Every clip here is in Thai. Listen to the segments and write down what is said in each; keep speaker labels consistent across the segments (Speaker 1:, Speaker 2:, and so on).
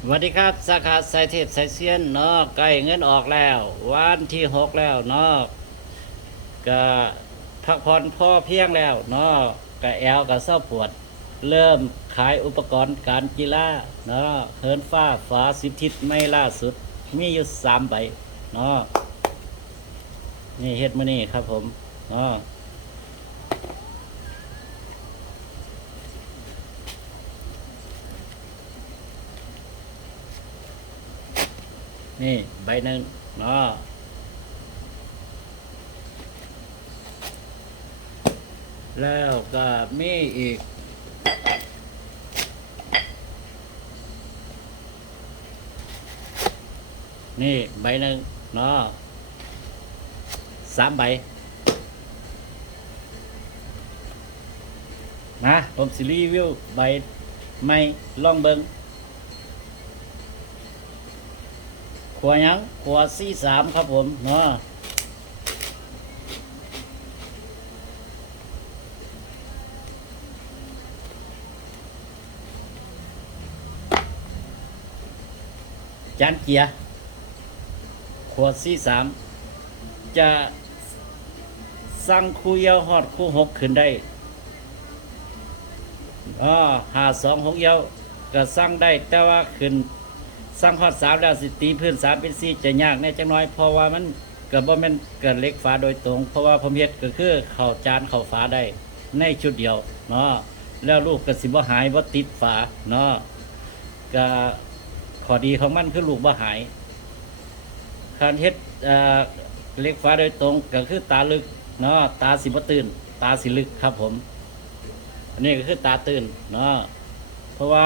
Speaker 1: สวัสดีครับสาขาสายเทพสายเซียนเนาะใกล้เงินออกแล้ว วันที่หกแล้วเนาะก็พักผ่อนพ่อเพียงแล้วเนาะก็แอลก็เศร้าปวด เริ่มขายอุปกรณ์การกีฬาเนาะเฮินฟ้าฝาสิบทิศไม่ล่าสุด มีอยู่สามใบเนาะนี่เฮ็ดมานี่ครับผมเนาะ นี่ใบหนึ่งเนาะแล้วก็มีอีก นี่ใบหนึ่งเนาะสามใบนะผมสิรีวิวใบไม่ลองเบิง ข วยังขวาสี่สามครับผมเนาะจานเกียร์ขวดสี่สามจะสั่งคู่เยาวฮอดคู่หกขึ้นได้อ๋อหาสองหกเยาวก็สั่งได้แต่ว่าขึ้น สร้างฮอดสามแล้วสิตีพื้นสามเป็นสี่จะยากแน่จังน้อยเพราะว่ามันเกิดบ่แม่นเกิดเล็กฝาโดยตรง เพราะว่าผมเฮ็ดก็คือเข้าจานเข้าฝาได้ในชุดเดียวเนาะแล้วลูกก็สิบ่หายบ่ติดฝาเนาะก็ข้อดีของมันคือลูกบ่หายการเฮ็ดเอ่อเล็กฝาโดยตรงก็คือตาลึกเนาะตาสิบ่ตื่น ตาสิลึกครับผม อันนี้ก็คือตาตื่นเนาะเพราะว่า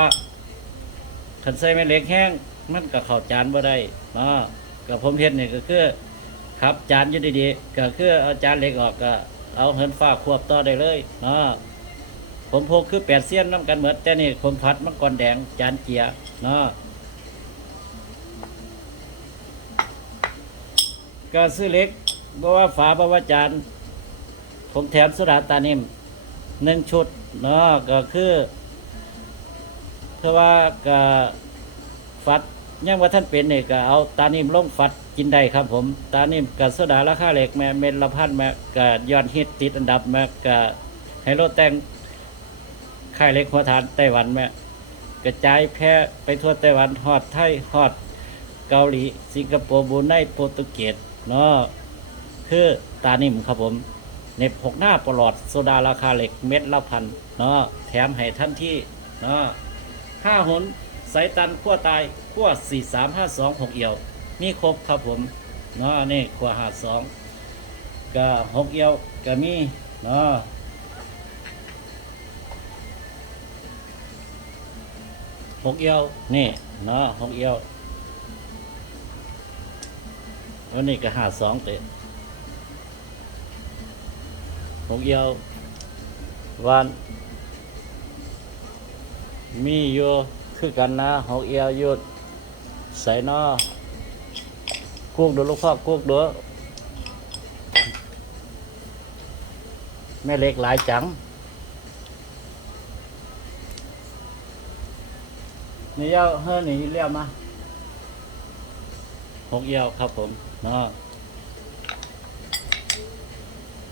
Speaker 1: ขันใส่แม่เล็กแห้ง มันก็เข้าจานบ่ได้เนาะกับผมเฮ็ดนี่ก็คือครับจานอยู่ดีๆก็คือเอาจานเหล็กออกก็ เอาเหินฟ้าควบต่อได้เลยเนาะผมพกคือแปดเสี้ยนน้ำกันเหมือนแต่นี่ผมพัดมังกรแดงจานเกียร์เนาะก็ซื้อเล็กบ่ว่าฝาบ่ว่าจานผมแถมสุดาตานิ่มหนึ่งชุดเนาะก็คือเพราะว่าก็ฟัด ยังว่าท่านเป็นเนี่ยก็เอาตานิ่มลงฟัดกินได้ครับผม ตานิ่มกับโซดาราคาเหล็กแม่เม็ดละพันแม่ก็ยอดฮิตติดอันดับแม่ก็ให้รถแตงค่ายเล็กหัวฐานไต้หวันแม่กระจายแพร่ไปทั่วไต้หวันฮอดไทยฮอดเกาหลี สิงคโปร์บูไนโปรตุเกสเนาะคือตานิ่มครับผมเน็บหกหน้าปลอดโซดาราคาเหล็กเม็ดละพันเนาะแถมให้ท่านที่เนาะห้าหน สายตันขั้วตายขั้วสี่สามห้าสองหกเอี่ยวมีครบครับผมเนาะนี่ขั้วหาสองก็หกเอี่ยวก็มีเนาะหกเอี่ยวนี่เนาะหกเอี่ยววันนี้ก็หาสองเตะหกเอี่ยววันมีอยู่ คือกันนะหกเอียวอยุด ใส่นอกุกดูลูกพ่อกุกดูแม่เล็กหลายจัง นี่เยาเฮ้อนี่เรียกมาหกเอียวครับผมเนาะ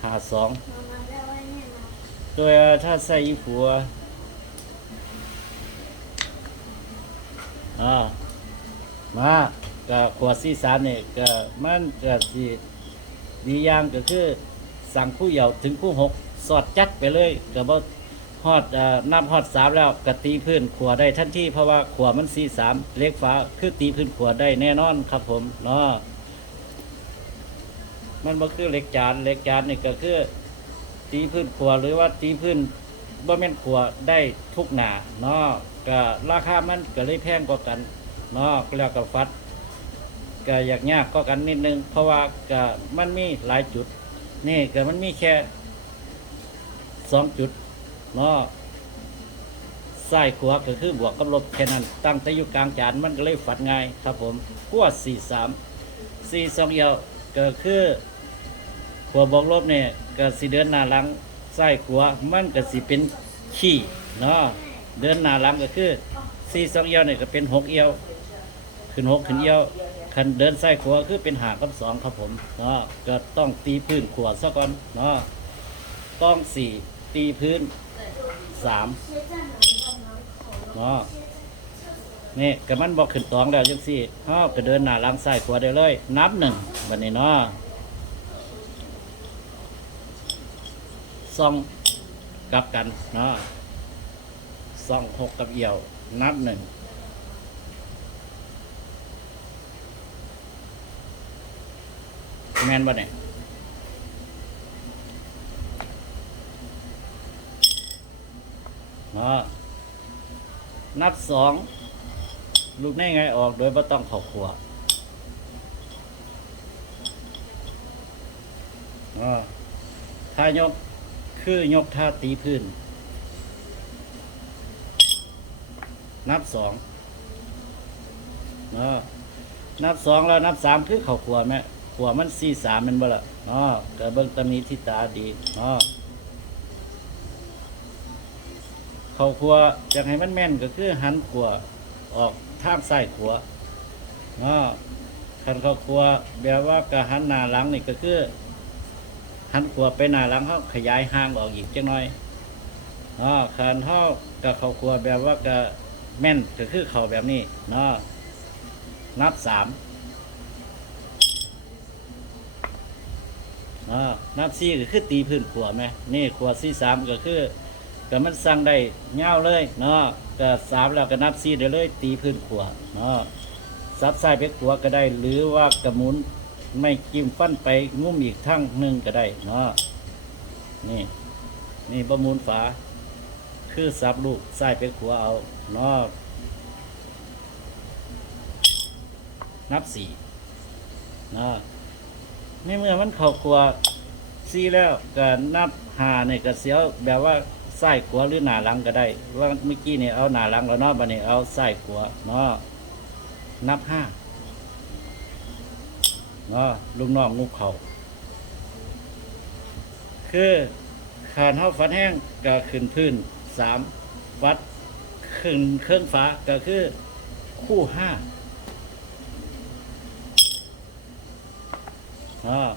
Speaker 1: หาสองตัวถ้าใส่อีผัว อ่ามาก็ขวดซีสามเนี่ยก็มันก็สิดีอย่างก็คือ สั่งคู่เหยาถึงคู่หกสอดจัดไปเลยก็บ่ฮอดอ่าน้ำฮอดสามแล้วก็ตีพื้นขวดได้ทันทีเพราะว่าขวดมันซีสามเล็กฟ้าคือตีพื้นขวดได้แน่นอนครับผมเนาะมันบ่คือเหล็กจานเหล็กจานนี่ก็คือ ตีพื้นขวดหรือว่าตีพื้นบ่แม่นขวดได้ทุกหนาเนาะ ก็ราคามันก็เลยแพงกว่ากันเนาะแล้วก็ฟัดก็อยากยากก็กันนิดนึง เพราะว่าก็มันมีหลายจุด นี่ก็มันมีแค่สองจุดเนาะซ้ขวาก็คือบวกกับลบแค่นั้น ตั้งแต่อยู่กลางจานมันก็เลยฝัดง่ายครับผมขั้วสี่สามสี่สองเอียวก็คือขวาบวกลบเนี่ยก็สิเดินหน้าหลังซ้ขวามันก็สิเป็นขี้เนาะ เดินหน้าหลังก็คือสี่สองเอียวเนี่ยก็เป็นหกเอียว ขึ้นหกขึ้นเอียวคันเดินไส้ขวาคือเป็นหากับสองครับผมเนาะก็ต้องตีพื้นขวาซะก่อนเนาะต้องสี่ตีพื้นสามเนาะนี่ก็มันบอกขึ้นตองแล้วจังสี่เฮาก็เดินหน้าหลังซ้ขวาได้เลย นับหนึ่งบัดนี้เนาะสองกลับกันเนาะ สองหกกับเอี่ยว นับหนึ่งแมนบ่เนี่ยอ๋อนับสองลูกได้ไงออกโดยบ่ต้องเขอขวอ๋อถ้ายกคือยกท่าตีพื้น นับสองอ๋อนับสองแล้วนับสามคือเข่าขวาไหมขวามันสี่สามมันบ่ละเนาะกระเบิ้งตำนี้ที่ตาดีเนาะเข่าขวาจะให้มันแม่นก็คือหันขวาออกทางซ้ายขวาเนาะคันเข่าขวาแบบว่ากะหันหน้าหลังนี่ก็คือหันขวาไปหน้าหลังเขาขยายห่างออกอีกจังหน่อยเนาะคันเขากับเข่าขวาแบบว่ากะ แม่นก็คือเขาแบบนี้เนาะนับสามอ่าะนับสี่ก็คือตีพื้นขวไหมนี่ขวสี่สามก็คือก็มันสั่งได้เงาวเลยเนาะก็สามแล้วก็นับสี่ได้เลย ตีพื้นขวเนาะซับซ้ายไปขวก็ได้ หรือว่ากระมุนไม่จิ้มฟันไปงุ้มอีกทั้งหนึ่งก็ได้เนาะนี่ นี่ประมูลฝา คือซับลูกซ้ายไปขวเอาเนาะนับสี่นาะในเมื่อมันเข้าครัวซีแล้วก็นับหาเนี่ยก็เสียวแบบว่าไส้ขัวหรือหนาหลังก็ได้ ว่าเมื่อกี้เนี่ยเอาหนาหลังแล้วเนาะบัดนี้เอาไส้ขัวเนาะนับห้าเนาะลูกน้องงูเขาคือขานเท้าฟัดแห้งก็ขึ้นพื้น สามฟัดขึ้นเครื่องฟ้าก็คือคู่ห้าอ่า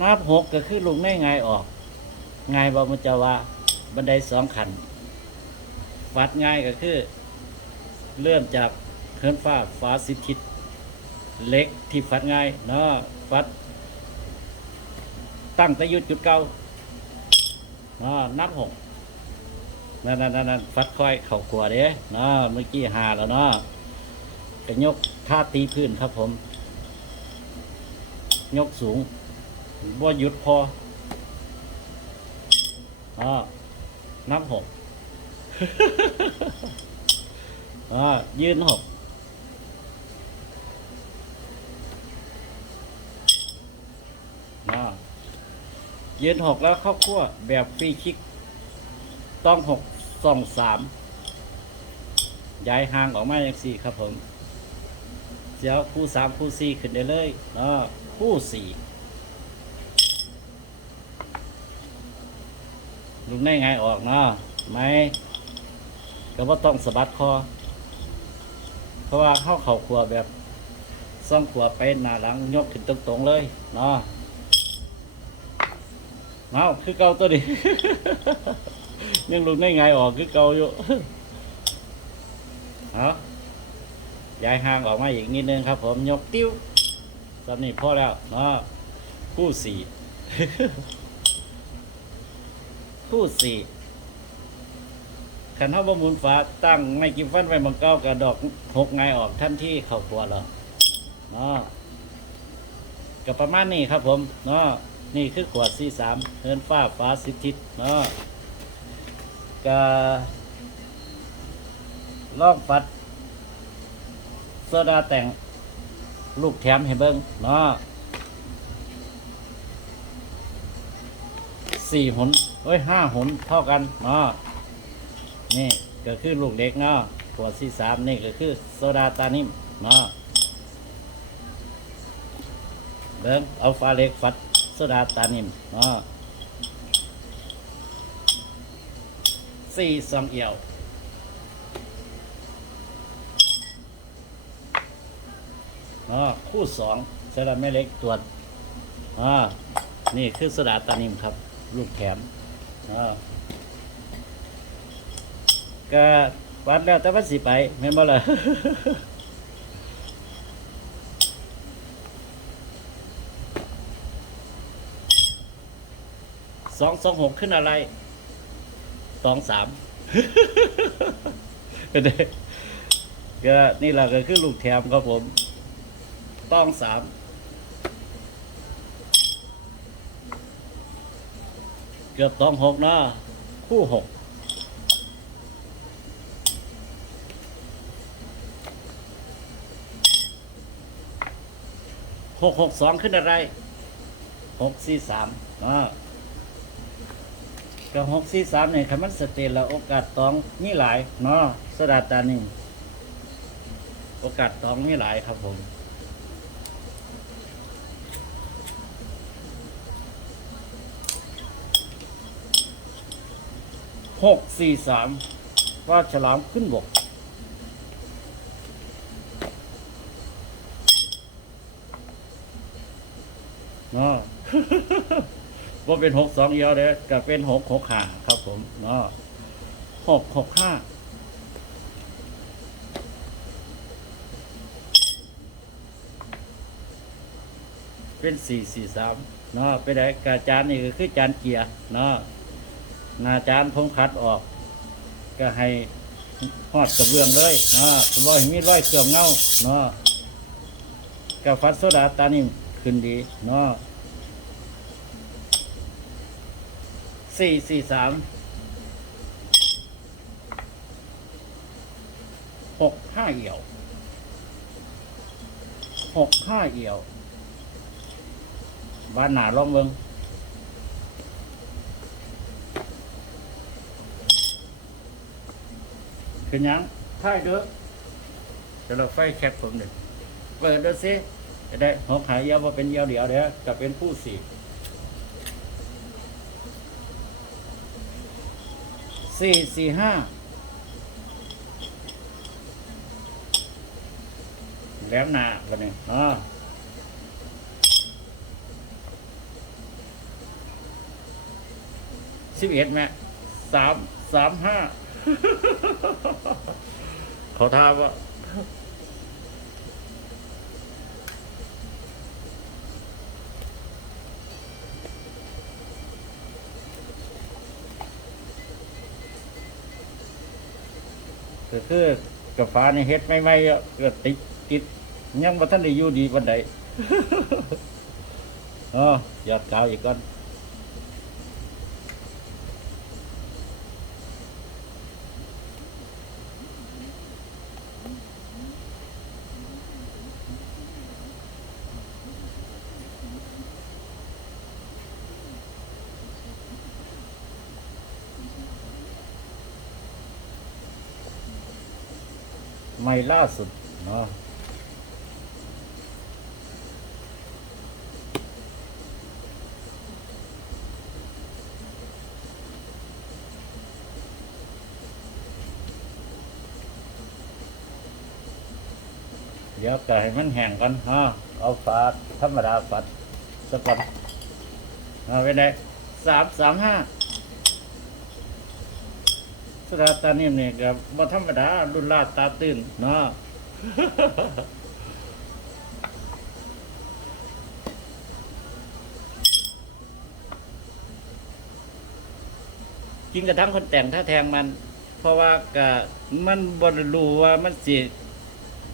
Speaker 1: นับหกก็คือลุงได้ไงออกไงบามุจาวาบันไดสองขันฟัดง่ายก็คือ เริ่มจากเฮินฟ้าฟ้าสิบทิศเล็กที่ฟัดง่ายเนาะฟัดตั้งแต่ยุดจุดเก้า นาะนับหกนั่นนั่นนั่นฟัดค่อยเข่าขวาเด้เนาะเมื่อกี้หาแล้วเนาะก็ยกท่าตีพื้นครับผม ยกสูงบ่หยุดพออ่านับหกอ่ายืนหกอ่า ยืนหกแล้วเข้าขั้วแบบฟรีคิก ต้องหกสองสามย้ายห่างออกมาอย่างสี่ครับผมเดี๋ยวคู่สามคู่สี่ขึ้นได้เลยเนาะคู่สี่ลุงได้ไงออกเนาะไหมก็ว่าต้องสะบัดคอ เพราะว่าเข้าเข่าขวแบบซ่องขวาไปหน้าหลังยกขึ้นตรงๆเลยเนาะ เอาคือเก่าตัวดิ ยังลุงได้ไงออกคือเก่าอยู่เอาย้ายห่างออกมาอีกนิดนึงครับ ผมยกติ้วตอนนี้พอแล้วเนาะคู่สี่คู่สี่ขันเท้าบมูลฟ้าตั้งไม่กินฟันไว้มังเก้ากระดอกหกไงออกท่านที่เข่าตัวแล้วเนาะกับประมาณนี้ครับผมเนาะ นี่คือขวดสี่สามเฮินฟ้าฟ้าสิทิศเนาะกะลองฟัดโซดาแต่งลูกแถมให้เบิ้งเนาะสี่หนเอ้ยห้าหนเท่ากันเนาะนี่ก็คือลูกเล็กเนาะขวดที่สามนี่ก็คือโซดาตานิ่มเนาะเบิ้งเอาฟ้าเล็กฟัด สดาตานิมอ๋อสี่สองเอียวอ๋อคู่สองเซราแม่เล็กตัวอ๋อนี่คือสดาตานิมครับ ลูกแถมอ๋อก็วัดแล้วแต่ว่าสีไปไม่นบ่ล่ะ สองสองหกขึ้นอะไรสองสามก็นี่แหละก็คือลูกแถมครับผม ต้องสามเกือบต้องหกนาะคู่หกหกหกสองขึ้นอะไรหกสี่สามอ่า กับหกสี่สามเนี่ยคันมันสเตนแล้วโอกาสตองมีหลายเนาะสดาตานี่โอกาสตองมีหลายครับผมหกสี่สามว่าฉลามขึ้นบกเนาะ ว่าเป็นหกสองเอียวเด้อก็เป็นหกหกห้าครับผมเนาะหกหกห้าเป็นสี่สี่สามเนาะเป็นไงกาจานนี่ก็คือจานเกียร์เนาะนาจานผมคัดออก ก็ให้หอดกระเบื้องเลยเนาะผมว่าเห็นมีร้อยเสื่อมเงาเนาะกับฟัดโซดาตานี่ขึ้นดีเนาะ สี่สี่สามหกห้าเอี่ยวหกห้าเอี่ยวบ้านหนาลองเบิงคือหยังไพ่เด้อจะเราไฟแคปผมเด็ดเปิดดูสิจะได้หกหายเอี่ยวว่าเป็นเอี่ยวเดียวเด้อจะเป็นผู้สี่ สี่สี่ห้าแล้วหนากันเนี่ยอ๋อสิบเอ็ดแม่สามสามห้าขอทาว่า ก็คือกับฟ้าในเฮ็ดไม่ไม่ๆก็ติดติดยังบ่ทันได้อยู่ดีปานใดอ๋อยอดกาวอีกก่อน ไม่ล่าสุดเนาะเดี๋ยวก็ให้มันแห้งกันฮะเอาฝาธรรมดาฝัดสักก่อนเอาไปไหนสามสามห้า สุดาตานิ่มนี่ยกับบ่ธรรมดาดุลลาตาตื่นเนาะจริงกระทั่งคนแต่งถ้าแทงมัน เพราะว่ากะมันบรรู้ว่ามันสิ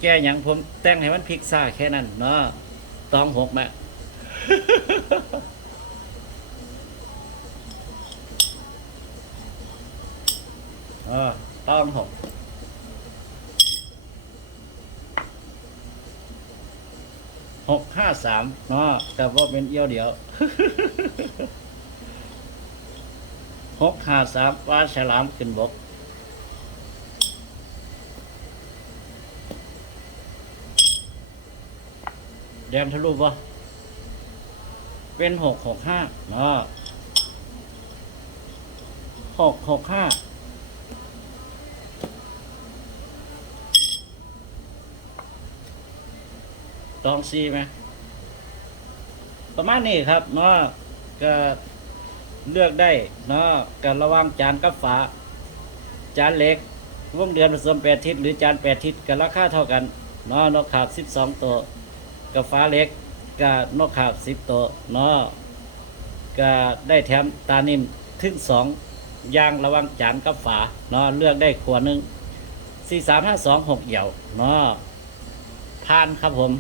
Speaker 1: แก้หยังผมแต่งให้มันพลิกซ่าแค่นั้นเนาะตองหกแม่ เออตองหกหกห้าสามเนาะแต่ว่าเป็นเอี้ยวเดียวหกห้าสามปลาฉลามขึ้นบกแดงทะลุปะเป็นหกหกห้าเนาะหกหกห้า ตตองซีไหมประมาณนี้ครับเนาะก็เลือกได้เนาะก็ระว่างจานกับฝา จานเล็กวงเดือนผสมแปดทิศหรือจานแปดทิศก็ราคาเท่ากันเนาะนกขาบสิบสองตัวกับฟ้าเล็กกับนกขาบสิบตัวเนาะก็ได้แถมตานิ่มถึงสองอย่างระวังจานกับฝาเนาะเลือกได้ขวดหนึ่งสี่สามห้าสองหกเหี่ยวเนาะผ่านครับผม